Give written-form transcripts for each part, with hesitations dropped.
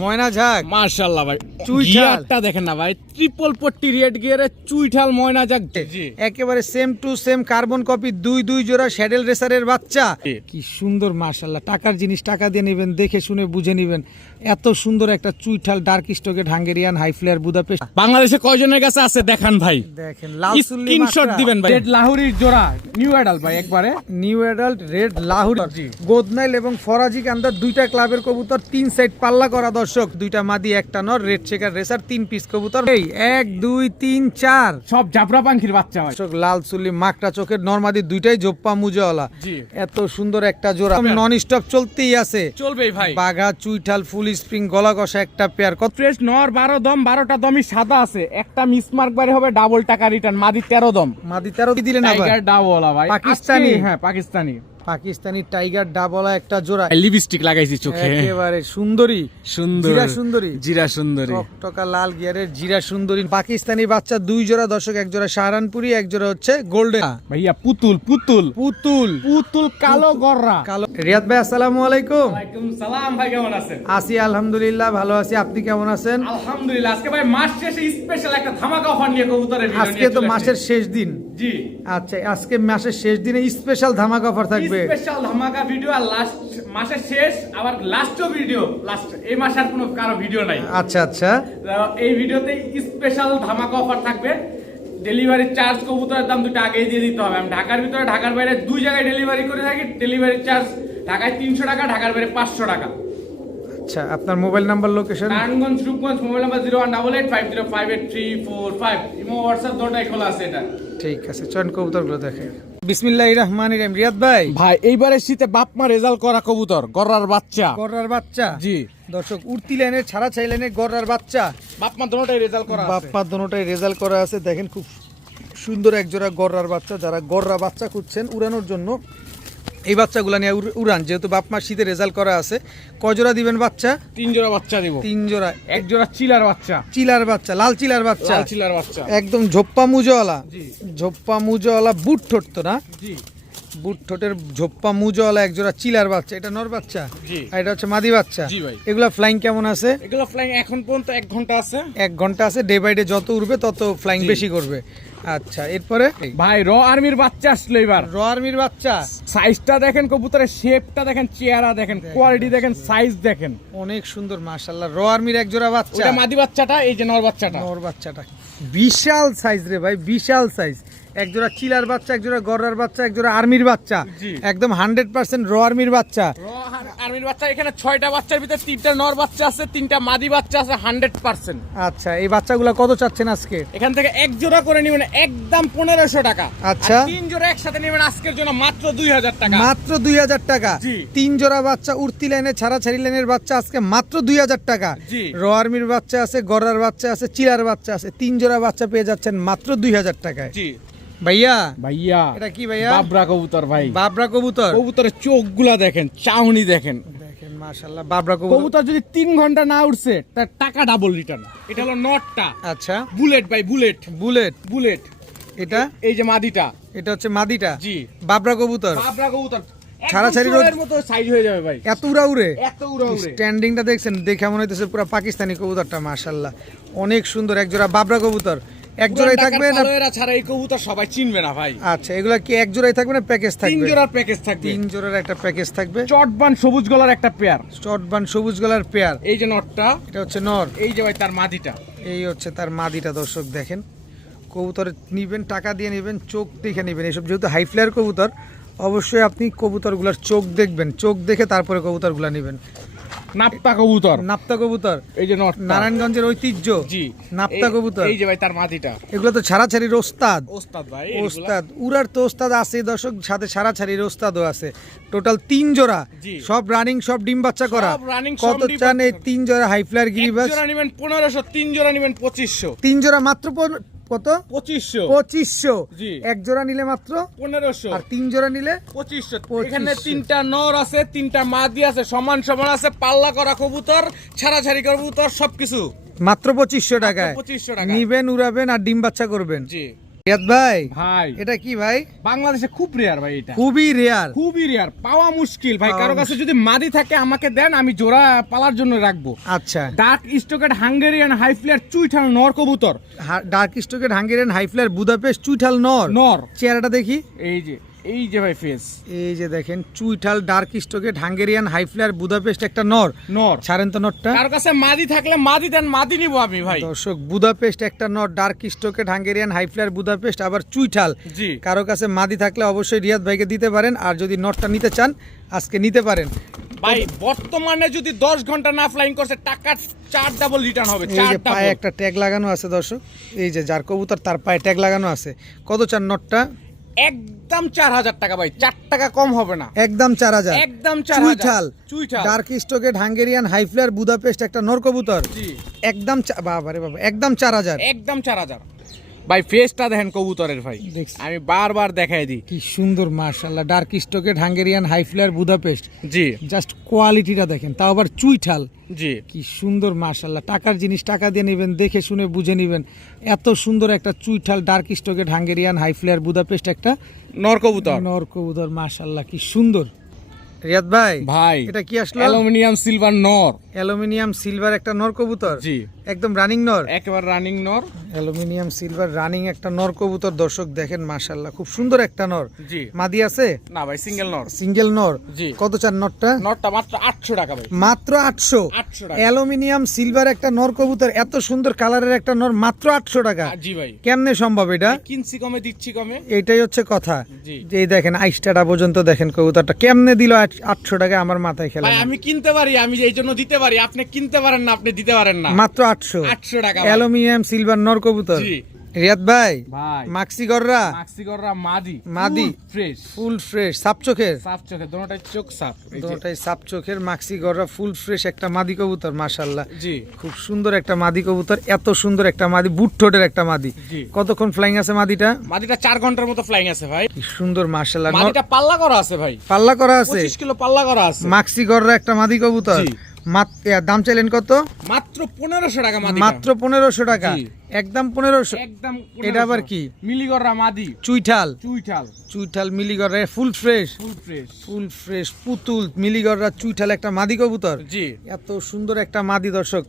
ময়না ঝাক মাশাআল্লাহ ভাই, চুইঠাল। গিয়ারটা দেখেন না ভাই, ট্রিপল পট্টি রেড গিয়ারে চুইঠাল ময়না ঝাক। জি একেবারে same to same carbon copy, দুই জোড়া শ্যাডেল রেসারের বাচ্চা। জি। কি সুন্দর মাশাআল্লাহ, টাকার জিনিস টাকা দিয়ে নেবেন, দেখে শুনে বুঝে নেবেন। এত সুন্দর একটা চুইঠাল ডার্ক স্টকের হাঙ্গেরিয়ান হাই ফ্লেয়ার বুদাপেস্ট। বাংলাদেশে কয়জনের কাছে আছে দেখান ভাই, দেখেন লাল সুল্লি স্ক্রিনশট দিবেন ভাই। রেড লাহুরির জোড়া নিউ অ্যাডাল্ট ভাই, একবারে নিউ অ্যাডাল্ট রেড লাহুরি, জি। গোদনাইল এবং ফরাজি কান্দার দুইটা ক্লাবের কবুতর, 3 সাইড পাল্লা করা দর্শক, দুইটা মাদি একটা নর, রেড চেকার রেসার, 3 পিস কবুতর। এই 1 2 3 4 সব জাবরা পাখির বাচ্চা ভাই। দর্শক লাল চুল্লি মাকড়া চোখের নরমাদি দুইটাই জোপ্পা মুজাওয়ালা। জি। এত সুন্দর একটা জোড়া নন স্টপ চলতেই আছে, চলবেই ভাই। বাঘা চুইঠাল ফুল স্প্রিং গলা কষা একটা পেয়ার। কত ফ্রেশ নর 12 দম, 12টা দমই সাদা আছে, একটা মিসমার্ক বারে হবে ডাবল টাকা রিটার্ন, মাদি 13 দম। মাদি 13 দিলেন আবার, টাইগার ডাবলা ভাই, পাকিস্তানি। আজকে, হ্যাঁ পাকিস্তানি পাকিস্তানি টাইগার ডাবলা একটা জোড়া, লিপস্টিক লাগাইছি চোখে, একেবারে সুন্দরী সুন্দর জিরা সুন্দরী, জিরা সুন্দরী। টকটকা লাল গিয়ারের জিরা সুন্দরী পাকিস্তানি বাচ্চা, 2 জোড়া দর্শক, এক জোড়া সাহারানপুরি, এক জোড়া হচ্ছে গোল্ডেন। ভাইয়া পুতুল পুতুল পুতুল পুতুল কালো গররা। কালো। রিয়াদ ভাই আসসালামু আলাইকুম। ওয়ালাইকুম সালাম ভাই, কেমন আছেন? আছি আলহামদুলিল্লাহ, ভালো আছি, আপনি কেমন আছেন? আলহামদুলিল্লাহ। আজকে ভাই মাস শেষে স্পেশাল একটা ধামাকা অফার নিয়ে কবুতরের ভিডিও আজকে তো মাসের শেষ দিন। জি, আচ্ছা, আজকে মাসের শেষ দিনে স্পেশাল ধামাকা অফার থাকবে। স্পেশাল ধামাকা ভিডিও, আর লাস্ট মাসের শেষ আবার লাস্টও ভিডিও, লাস্ট এই মাসে আর কোনো কারো ভিডিও নাই। আচ্ছা আচ্ছা, এই ভিডিওতে স্পেশাল ধামাকা অফার থাকবে। ডেলিভারি চার্জ কবুতরের দাম দুটো আগেই দিয়ে দিতে হবে। আমি ঢাকার ভিতরে ঢাকার বাইরে 2 জায়গায় ডেলিভারি করে থাকি। ডেলিভারি চার্জ ঢাকায় 300 টাকা, ঢাকার বাইরে 500 টাকা। আচ্ছা, আপনার mobile number, location? Narayanganj Rupganj, mobile number 01885058345। Imo WhatsApp দুটোই খোলা আছে এটা। ঠিক আছে, চয়ন কবুতরগুলো দেখে। বিসমিল্লাহির রহমানির রহিম। রিয়াদ ভাই, ভাই এইবারে শীতে বাপমা রেজাল্ট করা কবুতর, গররার বাচ্চা। গড়ার বাচ্চা। জি দর্শক, উড়তি লাইনের ছাড়া ছাই লাইনের গড়ার বাচ্চা, বাপমা দুটোই রেজাল্ট করা আছে। বাপ্পা দোনোটাই রেজাল্ট করা আছে। দেখেন খুব সুন্দর এক জোড়া গড়ার বাচ্চা। যারা গড়া বাচ্চা খুঁজছেন উড়ানোর জন্য, এই বাচ্চাগুলো নিয়ে উড়ান, যেহেতু বাপমা শীতে রেজাল্ট করা আছে। কয় জোড়া দিবেন বাচ্চা? 3 জোড়া বাচ্চা দিব। 3 জোড়া। এক জোড়া চিলার বাচ্চা, চিলার বাচ্চা, লাল চিলার বাচ্চা, লাল চিলার বাচ্চা, একদম ঝোপ্পা মুজওয়ালা। জি। ঝোপ্পা মুজওয়ালা, বুট ঠোঁট তো না? জি বুট ঠোঁটের ঝোপ্পা মুজওয়ালা এক জোড়া চিলার বাচ্চা। এটা নর বাচ্চা, জি। আর এটা হচ্ছে মাদি বাচ্চা। জি ভাই। এগুলা ফ্লাইং কেমন আছে? এগুলো ফ্লাইং এখন পর্যন্ত 1 ঘন্টা আছে। 1 ঘন্টা আছে। ডে বাই ডে যত উড়বে তত ফ্লাইং জি। বেশি করবে। আচ্ছা, এরপরে ভাই র আর্মির বাচ্চা আসলো এবার। র আর্মির বাচ্চা। সাইজটা দেখেন, কবুতরের শেপটা দেখেন, চেহারা দেখেন, কোয়ালিটি দেখেন, সাইজ দেখেন। অনেক সুন্দর মাশাআল্লাহ। র আর্মির এক জোড়া বাচ্চা। ওটা মাদি বাচ্চাটা, এই যে নর বাচ্চাটা। নর বাচ্চাটা বিশাল সাইজ রে ভাই, বিশাল সাইজ। এক জোড়া চিলার বাচ্চা, এক জোড়া গড়ার বাচ্চা, এক জোড়া আর্মির বাচ্চা। জি। একদম 100% র আর্মির বাচ্চা। র আর্মির বাচ্চা। এখানে 6টা বাচ্চার ভিতরে 3টা নর বাচ্চা আছে, 3টা মাদি বাচ্চা আছে 100%। আচ্ছা, এই বাচ্চাগুলো কত চাচ্ছেন আজকে? এখান থেকে এক জোড়া করে নেবেন একদম 1500 টাকা। আচ্ছা। আর 3 জোড়া একসাথে নেবেন আজকের জন্য মাত্র 2000 টাকা। মাত্র 2000 টাকা। জি। 3 জোড়া বাচ্চা, উড়তি লাইনে ছাড়াছাড়ি লাইনের বাচ্চা আজকে মাত্র 2000 টাকা। জি। র আর্মির বাচ্চা আছে, গড়ার বাচ্চা আছে, চিলার বাচ্চা আছে। 3 জোড়া বাচ্চা পেয়ে যাচ্ছেন মাত্র 2000 টাকায়। জি ভাইয়া, ভাইয়া, এটা কি ভাইয়া? বাবরা কবুতর ভাই। বাবরা কবুতর। কবুতরের চোখগুলা দেখেন, চাউনি দেখেন। দেখেন মাশাআল্লাহ, বাবরা কবুতর। কবুতর যদি 3 ঘন্টা না উঠছে তার টাকা ডাবল রিটার্ন। এটা হলো নটটা। আচ্ছা, বুলেট ভাই, বুলেট বুলেট। বুলেট। এটা এই যে মাদিটা। এটা হচ্ছে মাদিটা। জি। বাবরা কবুতর বাবরা কবুতর ছাড়াছাড়ি ছাড়াছাড়ি মতো সাইজ হয়ে যাবে ভাই। এত উড়া উড়ে। এত উড়া উড়ে। স্ট্যান্ডিংটা দেখছেন, দেখে মনে হইতেছে পুরো পাকিস্তানি কবুতরটা। মাশাআল্লাহ, অনেক সুন্দর এক জোড়া বাবরা কবুতর। এক জোড়াই থাকবে না? পালোয়েরা ছাড়া এই কবুতর সবাই চিনবে না ভাই। আচ্ছা, এগুলা কি এক জোড়াই থাকবে না প্যাকেজ 3 থাকবে? জোড়ার প্যাকেজ থাকবে। 3 জোড়ার একটা প্যাকেজ থাকবে। চটবান সবুজ গলার একটা পেয়ার। চটবান সবুজ গলার পেয়ার। এই যে নটটা, এটা হচ্ছে নর, এই যে ভাই তার মাদিটা। এই হচ্ছে তার মাদিটা। দর্শক দেখেন, কবুতর নিবেন টাকা দিয়ে নিবেন, চোখ দেখে নিবেন। এসব যেহেতু হাই ফ্লায়ার কবুতর, অবশ্যই আপনি কবুতরগুলোর চোখ দেখবেন, চোখ দেখে তারপরে কবুতরগুলো নেবেন। নাপ্তা কবুতর, নাপ্তা কবুতর, এই যে নট, নারায়ণগঞ্জের ঐতিহ্য। জি। নাপ্তা কবুতর। এই যে ভাই তার মাদিটা। এগুলো তো ছাড়াছাড়ির ওস্তাদ। ওস্তাদ ভাই, ওস্তাদ উড়ার তো ওস্তাদ আছে দর্শক, সাথে ছাড়াছাড়ির ওস্তাদও আছে। টোটাল 3 জোড়া, জি। সব রানিং, সব ডিম বাচ্চা করা। সব running, সব কত ডিম চান এই বাচ্চা। 3 জোড়া হাই ফ্লায়ার গিরিবাজ? জোড়া নেবেন 1500, 3 জোড়া নেবেন 2500। 3 জোড়া মাত্র কত? 2500। 2500। জি। এক জোড়া নিলে মাত্র 1500 আর 3 জোড়া নিলে 2500। এখানে 3টা নর আছে, 3টা মাদি আছে, সমান সমান আছে। পাল্লা করা কবুতর, ছাড়াছাড়ি কবুতর, সবকিছু মাত্র 2500 টাকায়। 2500 টাকা। নিবেন, উড়াবেন আর ডিম বাচ্চা করবেন। জি। রিয়াদ ভাই ভাই এটা কি ভাই? বাংলাদেশে খুব রেয়ার ভাই, এটা খুবই রেয়ার। খুবই রেয়ার, পাওয়া মুশকিল ভাই। পাওয়া কারো কাছে যদি মাদি থাকে আমাকে দেন, আমি জোড়া পালার জন্য রাখবো। আচ্ছা, ডার্ক স্টকেড হাঙ্গেরিয়ান হাই ফ্লেয়ার চুইঠাল নর কবুতর। ডার্ক স্টকের হাঙ্গেরিয়ান হাই ফ্লায়ার বুদাপেস্ট চুইঠাল নর। নর চেহারাটা দেখি। এই যে ভাই ফেস, এই যে দেখেন চুইঠাল ডার্ক স্টকের হাঙ্গেরিয়ান হাই ফ্লায়ার বুদাপেস্ট একটা নর। নর ছাড়েন তো নরটা। কারো কাছে মাদি থাকলে মাদি দেন, মাদি নিব আমি ভাই। দর্শক বুদাপেস্ট একটা নর, ডার্ক স্টকের হাঙ্গেরিয়ান হাই ফ্লায়ার বুদাপেস্ট আবার চুইঠাল। জি, কারো কাছে মাদি থাকলে অবশ্যই রিয়াদ ভাইকে দিতে পারেন, আর যদি নটটা নিতে চান আজকে নিতে পারেন ভাই। বর্তমানে যদি 10 ঘন্টা না ফ্লাইং করছে টাকা 4 ডাবল রিটার্ন হবে। এই যে পায়ে একটা ট্যাগ লাগানো আছে দর্শক, এই যে যার কবুতর তার পায়ে ট্যাগ লাগানো আছে। কত চান নটটা? একদম 4000 টাকা ভাই, 4 টাকা কম হবে না। একদম 4000। একদম 4000। চুইঠাল ডার্ক স্টকের হাঙ্গেরিয়ান হাই ফ্লায়ার বুদাপেস্ট একটা নর কবুতর। জি, একদম বাবা রে বাবা, একদম 4000। একদম 4000 ভাই। ফেসটা দেখেন কবুতরের ভাই, দেখছি। আমি বারবার দেখাই দিই। কি সুন্দর মাশাআল্লাহ, ডার্ক স্টকের হাঙ্গেরিয়ান হাই ফ্লায়ার বুদাপেস্ট। জি, জাস্ট কোয়ালিটিটা দেখেন, তাও আবার চুইঠাল। জি, কি সুন্দর মাশাআল্লাহ। টাকার জিনিস টাকা দিয়ে নেবেন, দেখে শুনে বুঝে নেবেন। এত সুন্দর একটা চুইঠাল ডার্ক স্টকের হাঙ্গেরিয়ান হাই ফ্লায়ার বুদাপেস্ট একটা নর কবুতর। নর কবুতর মাশাআল্লাহ, কি সুন্দর। রিয়াদ ভাই ভাই এটা কি আসলো? অ্যালুমিনিয়াম সিলভার নর। অ্যালুমিনিয়াম সিলভার একটা নর কবুতর। জি, একদম রানিং নর, একেবারে রানিং নর। অ্যালুমিনিয়াম সিলভার রানিং একটা নর কবুতর। দর্শক দেখেন মাশাআল্লাহ, খুব সুন্দর একটা নর। জি, মাদি আছে? না ভাই, সিঙ্গেল নর। সিঙ্গেল নর। জি, কত চান নরটা? নরটা মাত্র 800 টাকা ভাই। মাত্র 800। 800 টাকা। অ্যালুমিনিয়াম সিলভার একটা নর কবুতর, এত সুন্দর কালারের একটা নর, মাত্র 800 টাকা। জি ভাই, কেমনে সম্ভব এটা? কিনছি কমে দিচ্ছি কমে। এটাই হচ্ছে কথা। জি, যে এই দেখেন আইসটাটা পর্যন্ত দেখেন, কবুতরটা কেমনে দিল 800 টাকা, আমার মাথায় খেলে ভাই না। আমি কিনতে পারি, আমি এই জন্য দিতে পারি। আপনি কিনতে পারেন না, আপনি দিতে পারেন না। মাত্র 800। 800 টাকা ভাই। অ্যালুমিনিয়াম সিলভার নর কবুতর। জি রিয়াদ ভাই ভাই, মাক্সি গররা মাক্সিগররা মাদি। মাদি। ফ্রেশ, ফুল ফ্রেশ, সাপ চোখের। সাফ চোখে, দোনোটাই চোখ সাফ। এই যে। দুটোটাই সাপ চোখের মাক্সি গররা ফুল ফ্রেশ একটা মাদি কবুতর মাশাআল্লাহ। জি, খুব সুন্দর একটা মাদি কবুতর, এত সুন্দর একটা মাদি, বুট ঠোঁটের একটা মাদি। জি। কতক্ষণ ফ্লাইং আছে মাদিটা? মাদিটা 4 ঘন্টার মতো ফ্লাইং আছে ভাই। কি সুন্দর মাশাআল্লাহ। মাদিটা পাল্লা করা আছে ভাই, পাল্লা করা আছে। 25 কিলো পাল্লা করা আছে। মাক্সি গররা একটা মাদি কবুতর। জি। দাম চাইলেন কত? মাত্র 1500 টাকা মাদি। মাত্র 1500 টাকা। জি। একদম 1500। একদম 1500। এটা আবার কি? মিলিগররা মাদি। চুইঠাল। চুইঠাল, চুইঠাল মিলিগররা full fresh. Full fresh. Full fresh পুতুল মিলিগররা চুইঠাল একটা মাদি কবুতর। জি, এত সুন্দর একটা মাদি দর্শক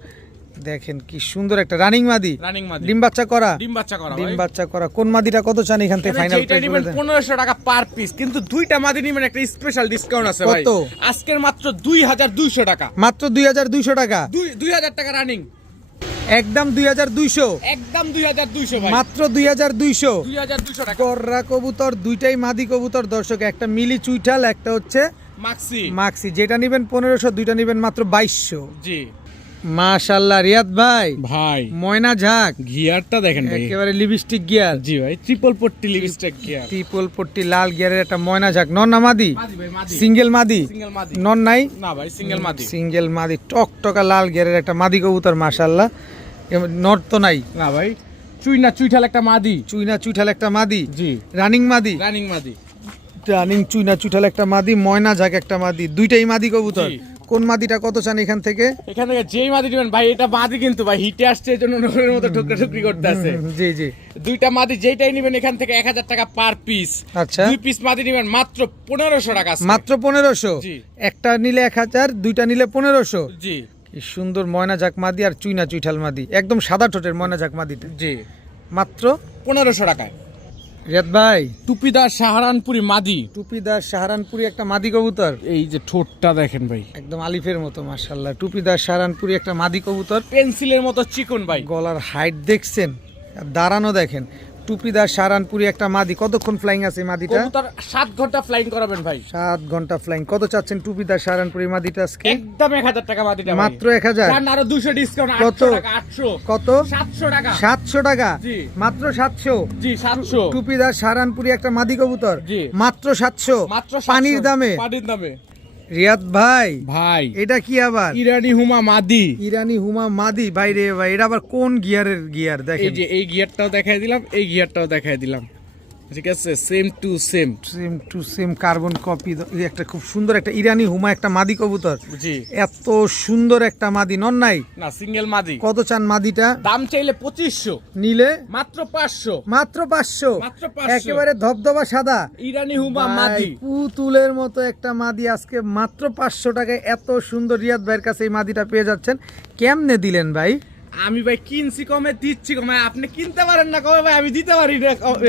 দেখেন, কি সুন্দর একটা রানিং মাদি। রানিং মাদি। ডিম বাচ্চা করা। ডিম বাচ্চা করা ডিম ভাই। বাচ্চা করা। কোন মাদিটা কত চান এখান থেকে ফাইনাল যেটা প্রাইস নেবেন বলে দেন? 1500 টাকা পার পিস, কিন্তু দুইটা মাদি নেবেন একটা স্পেশাল ডিসকাউন্ট আছে ভাই। কত? আজকের মাত্র 2200 টাকা। মাত্র 2200 টাকা। 2000 টাকা রানিং। একদম 2200। একদম 2200 ভাই। মাত্র 2200। 2200 টাকা। গররা কবুতর দুইটাই মাদি কবুতর দর্শক, একটা মিলি চুইঠাল, একটা হচ্ছে মাক্সি। মাক্সি। যেটা নেবেন 1500, দুইটা নেবেন মাত্র 2200। জি মাশাআল্লাহ রিয়াদ ভাই, ভাই, ময়না ঝাঁক গিয়ারটা দেখেন ভাই। একেবারে লিপস্টিক গিয়ার। জি ভাই, ট্রিপল পট্টি লিপস্টিক গিয়ার। ট্রিপল পট্টি লাল গিয়ারের একটা ময়না ঝাঁক। নর না মাদি? মাদি ভাই, মাদি। সিঙ্গেল মাদি। সিঙ্গেল মাদি। নর নাই? না ভাই, সিঙ্গেল মাদি। সিঙ্গেল মাদি টকটকা লাল গিয়ারের একটা মাদি কবুতর মাশাআল্লাহ। নর তো নাই? না ভাই, চুইঠাল একটা মাদি। চুইনা চুইঠাল একটা মাদি। জি, রানিং মাদি। রানিং মাদি। রানিং চুইনা চুইঠাল একটা মাদি, ময়না ঝাঁক একটা মাদি, দুইটাই মাদি কবুতর। জি। কোন মাদিটা কত চান এখান থেকে? এখান থেকে যেই মাদি নেবেন ভাই, এটা মাদি কিন্তু ভাই হিটে আসছে, এজন্য নরের মতো ঠুকরি করতে আছে। জি জি। দুইটা মাদি যেইটাই নেবেন এখান থেকে 1000 টাকা পার পিস। আচ্ছা, 2 পিস মাদি নেবেন মাত্র 1500 টাকা আজকে। মাত্র 1500। জি। একটা নিলে 1000, দুইটা নিলে 1500। জি, কি সুন্দর ময়না ঝাঁক মাদি আর চুইনা চুইঠাল মাদি, একদম সাদা ঠোঁটের ময়না ঝাঁক মাদিটা জি, মাত্র 1500 টাকায়। রিয়াদ ভাই টুপিদার সাহারানপুরি মাদি। টুপিদার সাহারানপুরি একটা মাদি কবুতর, এই যে ঠোঁটটা দেখেন ভাই, একদম আলিফের মতো মাশাআল্লাহ। টুপিদার সাহারানপুরি একটা মাদি কবুতর, পেন্সিলের মতো চিকন ভাই। গলার হাইট দেখছেন, আর দাঁড়ানো দেখেন। টুপিদার সাহারানপুরি একটা মাদি। কতক্ষণ ফ্লাইং আছে এই মাদিটা? কবুতর 7 ঘন্টা ফ্লাইং করাবেন ভাই। 7 ঘন্টা ফ্লাইং। কত চাচ্ছেন টুপিদার সাহারানপুরি মাদিটা আজকে? একদম 1000 টাকা মাদিটা ভাই। মাত্র 1000। জান আরো 200 ডিসকাউন্ট। কত? 800 টাকা। 800। কত? 700 টাকা। 700 টাকা। জি। মাত্র 700। জি, 700। টুপিদার সাহারানপুরি একটা মাদি কবুতর, জি। মাত্র 700। মাত্র 700 পানির দামে। পানির দামে রিয়াদ ভাই ভাই। এটা কি আবার? ইরানি হুমা মাদি। ইরানি হুমা মাদি। ভাই রে ভাই, এটা আবার কোন গিয়ারের গিয়ার এই দেখেন। যে এই গিয়ারটাও দেখাই দিলাম, এই গিয়ারটাও দেখাই দিলাম। ঠিক আছে, same to same. Same to same carbon copy. একটা খুব সুন্দর একটা ইরানি হুমা একটা মাদি কবুতর। জি, এত সুন্দর একটা মাদি, নর নাই? না সিঙ্গেল মাদি। কত চান মাদিটা? দাম চাইলে 2500, নিলে মাত্র 500। মাত্র 500। মাত্র 500। একেবারে ধবধবা সাদা ইরানি হুমা মাদি। ভাই, পুতুলের মতো একটা মাদি আজকে মাত্র 500 টাকায় এত সুন্দর রিয়াদ ভাইয়ের কাছে এই মাদিটা পেয়ে যাচ্ছেন। কেমনে দিলেন ভাই? আমি ভাই কিনছি কমে, দিচ্ছি কমে। আপনি কিনতে পারেন না কমে ভাই, আমি দিতে পারি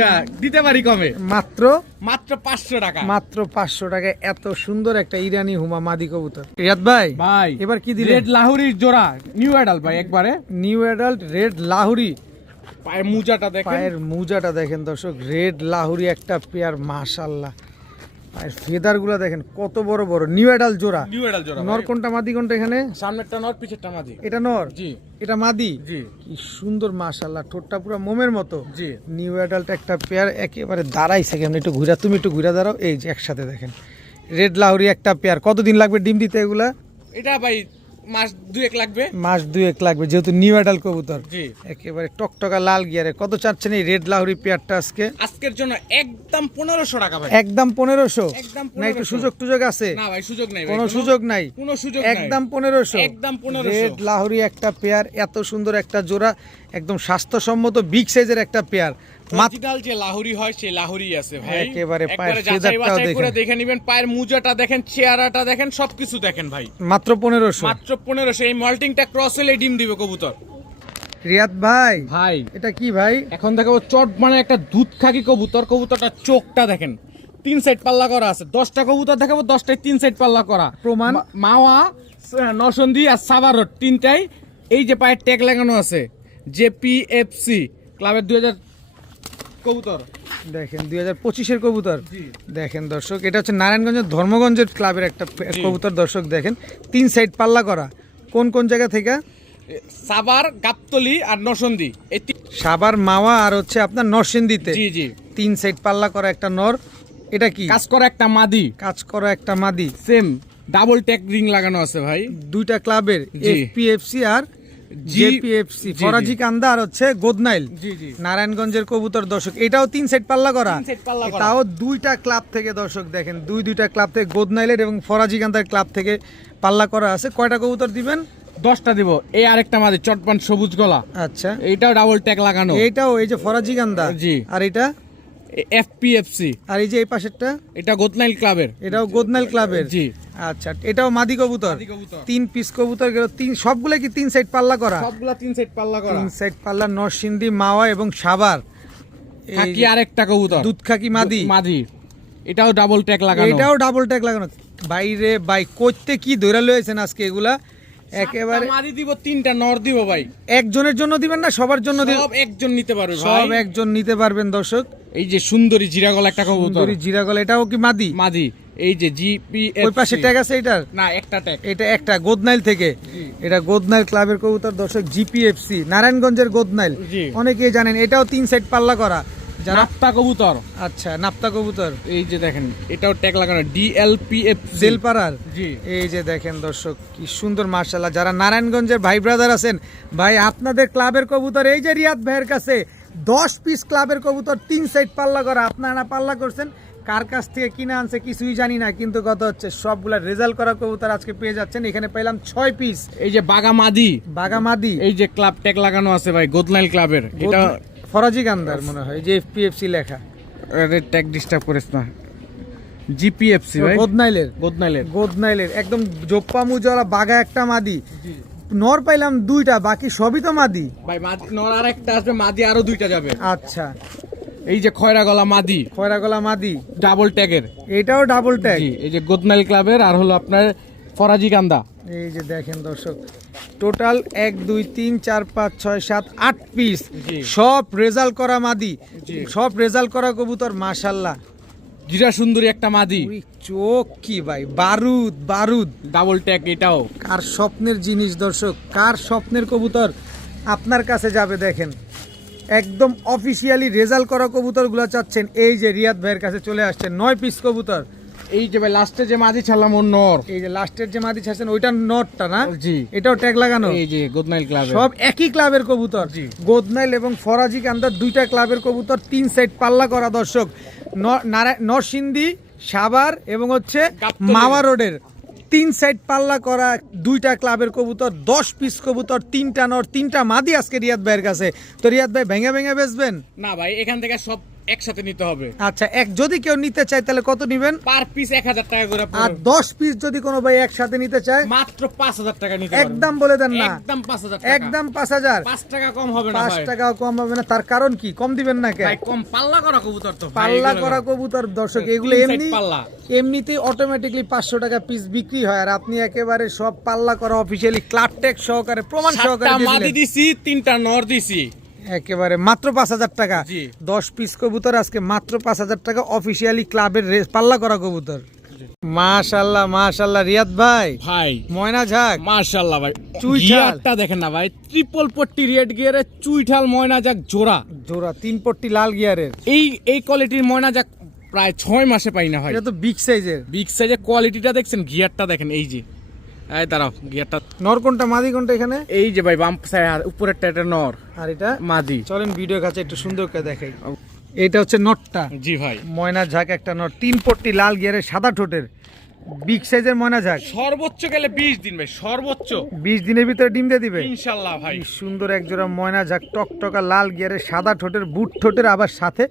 না দিতে পারি কমে। মাত্র মাত্র 500 টাকা। মাত্র 500 টাকায় এত সুন্দর একটা ইরানি হুমা মাদি কবুতর। রিয়াদ ভাই ভাই এবার কি দিলেন? রেড লাহুরির জোড়া, নিউ অ্যাডাল্ট ভাই, একবারে নিউ অ্যাডাল্ট রেড লাহুরি। পায়ের মুজাটা দেখেন, পায়ের মুজাটা দেখেন দর্শক, রেড লাহুরি একটা পেয়ার, মাশাআল্লাহ। পায়ের ফেদার গুলা দেখেন কত বড় বড়। নিউ অ্যাডাল্ট জোড়া। নিউ অ্যাডাল্ট জোড়া। নর কোনটা মাদি কোনটা এখানে? সামনেরটা নর, পিছেরটা মাদি। এটা নর, জি এটা মাদি। জি কি সুন্দর মাশাআল্লাহ, ঠোঁটটা পুরো মোমের মতো। জি। নিউ অ্যাডাল্ট একটা পেয়ার, একেবারে দাঁড়াইছে কেমন, একটু ঘুরা, তুমি একটু ঘুরা দাঁড়াও। এই যে একসাথে দেখেন রেড লাহুরি একটা পেয়ার। কতদিন লাগবে ডিম দিতে এগুলা? এটা ভাই মাস 2-1 লাগবে। মাস 2-1 লাগবে, যেহেতু নিউ অ্যাডাল্ট কবুতর। জি। একেবারে টকটকা লাল গিয়ারে। কত চাচ্ছেন এই রেড লাহুরি পেয়ারটা আজকে? আজকের জন্য একদম 1500 টাকা ভাই। একদম 1500? একদম না একটু 1500। সুযোগ টুযোগ আছে? না ভাই, সুযোগ নাই ভাই, কোনো সুযোগ নাই? কোনো সুযোগ নাই। একদম 1500? একদম 1500। রেড লাহুরি একটা পেয়ার, এত সুন্দর একটা জোড়া, একদম স্বাস্থ্যসম্মত বিগ সাইজের একটা পেয়ার। অরিজিনাল যে লাহুরি হয় সেই লাহুরি আছে ভাই। একেবারে পায়ের একবারে যাচাই ফেদারটাও বাছাই করে দেখেন। দেখে নেবেন, পায়ের মুজাটা দেখেন, চেহারাটা দেখেন, সবকিছু দেখেন ভাই। মাত্র 1500? মাত্র 1500। এই মল্টিংটা ক্রস হলে ডিম দিবে কবুতর। রিয়াদ ভাই ভাই এটা কি ভাই? এখন দেখাবো চট মানে একটা দুধ খাকি কবুতর। কবুতরটা চোখটা দেখেন, 3 সাইড পাল্লা করা আছে। 10টা কবুতর দেখাবো, 10টাই 3 সাইড পাল্লা করা। প্রমাণ? মাওয়া, নরসন্দি আর সাভারট, তিনটাই। এই যে পায়ের ট্যাগ লাগানো আছে, জেপিএফসি ক্লাবের 2000 কবুতর। দেখেন 2025-এর কবুতর। জি। দেখেন দর্শক, এটা হচ্ছে নারায়ণগঞ্জের ধর্মগঞ্জের ক্লাবের একটা কবুতর। দর্শক দেখেন 3 সাইড পাল্লা করা। কোন কোন জায়গা থেকে? সাভার, গাবতলি আর নরসন্দি, এই সাভার, মাওয়া আর হচ্ছে আপনার নরসিংদীতে। জি জি। 3 সাইড পাল্লা করা একটা নর। এটা কি? কাজ করা একটা মাদি, কাজ করা একটা মাদি। সেম ডাবল ট্যাগ রিং লাগানো আছে ভাই। দুইটা ক্লাবের, জি। এফপিএফসি আর জি। জেপিএফসি, জি, জি। ফরাজি কান্দা আর হচ্ছে গোদনাইল। জি জি। নারায়ণগঞ্জের কবুতর দর্শক, এটাও 3 সাইড পাল্লা করা। 3 সাইড পাল্লা করা। তাও দুইটা ক্লাব থেকে দর্শক দেখেন, দুইটা ক্লাব থেকে, গোদনাইলের এবং ফরাজি কান্দার ক্লাব থেকে পাল্লা করা আছে। কয়টা কবুতর দিবেন? 10টা দিব। এই আরেকটা মাদি চটপান সবুজ গলা, আচ্ছা। এইটাও ডাবল ট্যাগ লাগানো। এইটাও এই যে ফরাজি কান্দা। জি। আর এটা? এফপিএফসি। আর এই যে এই পাশেরটা? এটা গোদনাইল ক্লাবের। এটাও গোদনাইল ক্লাবের। জি। আচ্ছা, এটাও মাদি কবুতর। মাদি কবুতর। 3 পিস কবুতর গেল। সবগুলো কি 3 সাইড পাল্লা করা? সবগুলা 3 সাইড পাল্লা করা। 3 সাইড পাল্লা, নরসিংদী, মাওয়া এবং সাভার। খাকি আরেকটা কবুতর, দুধ খাকি মাদি। মাদি, এটাও ডাবল ট্যাগ লাগানো। এটাও ডাবল ট্যাগ লাগানো। বাইরে বাই করতে কি ধরে লয়েছেন আজকে এগুলা? একেবারে মাদি দিব, 3টা নর দিব ভাই। একজনের জন্য দিবেন না সবার জন্য দিবেন? সব একজন নিতে পারবে ভাই। সব একজন নিতে পারবেন দর্শক। এই যে সুন্দরী জিরাগল একটা কবুতর, সুন্দরী জিরাগল, এটাও কি মাদি? মাদি। এই যে জিপিএফসি। ওই পাশে ট্যাগ আছে এটার? না, একটা ট্যাগ। এটা একটা গোদনাইল থেকে। এটা গোদনাইল ক্লাবের কবুতর দর্শক, জিপিএফসি নারায়ণগঞ্জের গোদনাইল। জি। অনেকেই জানেন এটাও 3 সাইড পাল্লা করা। যারা নাপ্তা কবুতর, আচ্ছা, নাপ্তা কবুতর। এই যে দেখেন এটাও ট্যাগ লাগানো, ডিএলপিএফসি। জেলপাড়ার। জি। এই যে দেখেন দর্শক কি সুন্দর, মাশাআল্লাহ। যারা নারায়ণগঞ্জের ভাই ব্রাদার আছেন ভাই, আপনাদের ক্লাবের কবুতর এই যে রিয়াদ ভাইয়ের কাছে 10 পিস ক্লাবের কবুতর 3 সাইড পাল্লা করা। আপনারা পাল্লা করছেন, কার কাছ থেকে কিনে আনছে কিছুই জানি না, কিন্তু কথা হচ্ছে সবগুলা রেজাল্ট করা কবুতর আজকে পেয়ে যাচ্ছেন। এখানে পেলাম 6 পিস। এই যে বাগা মাদি, বাগামাদি। এই যে ক্লাব ট্যাগ লাগানো আছে ভাই, গোদনাইল ক্লাবের। এটা ফরাজি কান্দার মনে হয়, যে এফপিএফসি লেখা। রেড ট্যাগ ডিস্টার্ব করিস না। জিপিএফসি ভাই, গোদনাইলের। গোদনাইলের। গোদনাইলের একদম জোপ্পা মুজলা বাগা একটা মাদি। নর পাইলাম 2টা, বাকি সবই তো মাদি ভাই। মাদি নর আরেকটা আসবে, মাদি আরো 2টা যাবে। আচ্ছা। এই যে খয়রা গলা মাদি, খয়রা গলা মাদি, ডাবল ট্যাগের। এটাও ডাবল ট্যাগ। জি। এই যে গোদনাইল ক্লাবের, আর হলো আপনার ফরাজি কান্দা। এই যে দেখেন দর্শক, টোটাল 1 2 3 4 5 6 7 8 পিস, জি। সব রেজাল্ট করা মাদি, জি। সব রেজাল্ট করা কবুতর, মাশাআল্লাহ। জিরা সুন্দরী একটা মাদি, ওই চোখ কি ভাই, বারুদ বারুদ। Double tag. এটাও কার স্বপ্নের জিনিস দর্শক, কার স্বপ্নের কবুতর আপনার কাছে যাবে। দেখেন একদম অফিসিয়ালি রেজাল্ট করা কবুতরগুলো চাচ্ছেন, এই যে রিয়াদ ভাইয়ের কাছে চলে আসছেন। 9 পিস কবুতর, এই যে ভাই লাস্টে যে মাঝি ছাড়লাম ওর নর, এই যে লাস্টের যে মাদি ছাড়ছেন ওইটা নটটা না? জি। এটাও ট্যাগ লাগানো? এই যে গোদনাইল ক্লাব সব একই ক্লাবের কবুতর। জি। গোদনাইল এবং ফরাজি কান্দার দুইটা ক্লাবের কবুতর, 3 সাইড পাল্লা করা দর্শক। নরসিংদী, সাভার এবং হচ্ছে গাবতলী। মাওয়া রোডের 3 সাইড পাল্লা করা দুইটা ক্লাবের কবুতর, 10 পিস কবুতর, 3টা নর 3টা মাদি আজকে রিয়াদ ভাইয়ের কাছে। তো রিয়াদ ভাই ভেঙে ভেঙে বেচবেন? না ভাই, এখান থেকে সব একসাথে নিতে হবে। আচ্ছা, যদি কেউ নিতে চায় তাহলে কত নিবেন? পার পিস 1000 টাকা করে পড়বে। আর 10 পিস যদি কোনো ভাই একসাথে নিতে চায় মাত্র 5000 টাকা নিতে পারবেন। একদম বলে দেন না? একদম 5000 টাকা। একদম 5000। 5 টাকা কম হবে না 5 ভাই। টাকাও কম হবে না। তার কারণ কি? কম দিবেন না কেন? ভাই কম পাল্লা করা কবুতর তো ভাই, পাল্লা এগুলো করা না। কবুতর দর্শক, এগুলো 3 side এমনি পাল্লা। এমনিতেই অটোমেটিকলি 500 টাকা পিস বিক্রি হয়, আর আপনি একেবারে সব পাল্লা করা অফিশিয়ালি ক্লাব ট্যাগ সহকারে প্রমাণ 7টা সহকারে দিয়ে মাদি দিলেন। দিছি, 3টা নর দিছি। একেবারে মাত্র 5000 টাকা। জি। 10 পিস কবুতর আজকে মাত্র 5000 টাকা অফিশিয়ালি ক্লাবের পাল্লা করা কবুতর। মাশাআল্লাহ মাশাআল্লাহ রিয়াদ ভাই, ভাই ময়না ঝাক, মাশাআল্লাহ ভাই, চুইঠাল। গিয়ারটা দেখেন না ভাই, ট্রিপল পট্টি রেড গিয়ারে চুইঠাল ময়না যাক জোড়া। জোড়া 3 পট্টি লাল গিয়ারের। এই কোয়ালিটির ময়না যাক প্রায় 6 মাসে পাই না ভাই। এটা তো বিগ সাইজের। বিগ সাইজের কোয়ালিটিটা দেখছেন, গিয়ারটা দেখেন, এই যে এই দাঁড়াও, গিয়ারটা নর কোনটা মাদি কোনটা এখানে? এই যে ভাই বাম সাইড উপরেরটা এটা নর, আর এটা মাদি। চলেন ভিডিও কাছে একটু সুন্দর করে দেখাই। এটা হচ্ছে নটটা, জি ভাই। ময়না ঝাক একটা নট, 3 পট্টি লাল গিয়ারের সাদা ঠোঁটের বিগ সাইজের ময়না ঝাক। সর্বোচ্চ গেলে 20 দিন ভাই, সর্বোচ্চ 20 দিনের ভিতরে ডিম দিয়ে দিবে ইনশাআল্লাহ ভাই। কি সুন্দর এক জোড়া ময়না ঝাক, টকটকা লাল গিয়ারের সাদা ঠোঁটের বুট ঠোঁটের আবার সাথে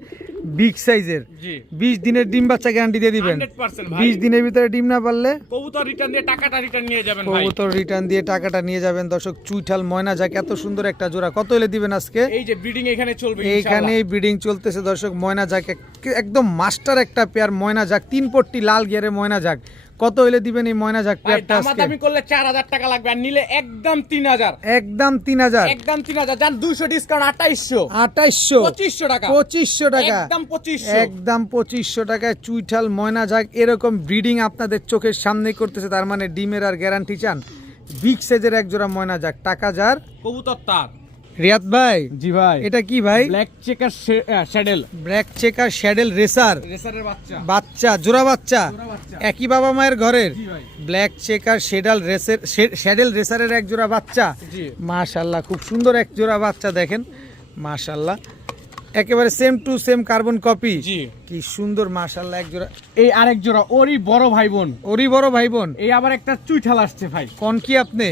বিগ সাইজের। জি 20 দিনের ডিম বাচ্চা গ্যারান্টি দিয়ে দিবেন। 100% ভাই। 20 দিনের ভিতরে ডিম না পারলে কবুতর রিটার্ন দিয়ে টাকাটা রিটার্ন নিয়ে যাবেন ভাই। কবুতর রিটার্ন দিয়ে টাকাটা নিয়ে যাবেন দর্শক। চুইঠাল ময়না ঝাক এত সুন্দর একটা জোড়া কত হলে দিবেন আজকে? এই যে ব্রিডিং এখানে চলবে এইখানে ইনশাআল্লাহ। ব্রিডিং চলতেছে দর্শক। ময়না ঝাক একদম মাস্টার একটা পেয়ার ময়না ঝাক, 3 পট্টি লাল গিয়ারের ময়না ঝাক। কত হইলে দিবেন এই ময়না ঝাক ভাই পেয়ারটা আজকে? দামাদামি করলে 4000 টাকা লাগবে, আর নিলে একদম 3000। একদম 3000। একদম 3000, জান 200 ডিসকাউন্ট 2800। 2800 2500 টাকা। 2500 টাকা। একদম 2500। একদম 2500 টাকায় চুইঠাল ময়না ঝাক এরকম ব্রিডিং আপনাদের চোখের সামনে করতেছে, তার মানে ডিমের আর গ্যারান্টি চান? বিগ সাইজের এক জোড়া ময়না ঝাক, টাকা যার। কবুতর তার। রিয়াদ ভাই, জি ভাই। এটা কি ভাই? Black checker saddle, black checker saddle racer রেসারের বাচ্চা। বাচ্চা, জোড়া বাচ্চা, জোড়া বাচ্চা। একই বাবা মায়ের ঘরের। জি ভাই। ব্ল্যাক চেকার শ্যাডেল রেসারের এক জোড়া বাচ্চা। জি। মাশাআল্লাহ খুব সুন্দর এক জোড়া বাচ্চা দেখেন, মাশাআল্লাহ একেবারে same to same carbon copy. জি। কি সুন্দর মাশাআল্লাহ এক জোড়া। এই আরেক জোড়া ওরই বড় ভাই বোন। ওরই বড় ভাই বোন। এই আবার একটা চুইঠাল আসছে ভাই। কোন কি আপনি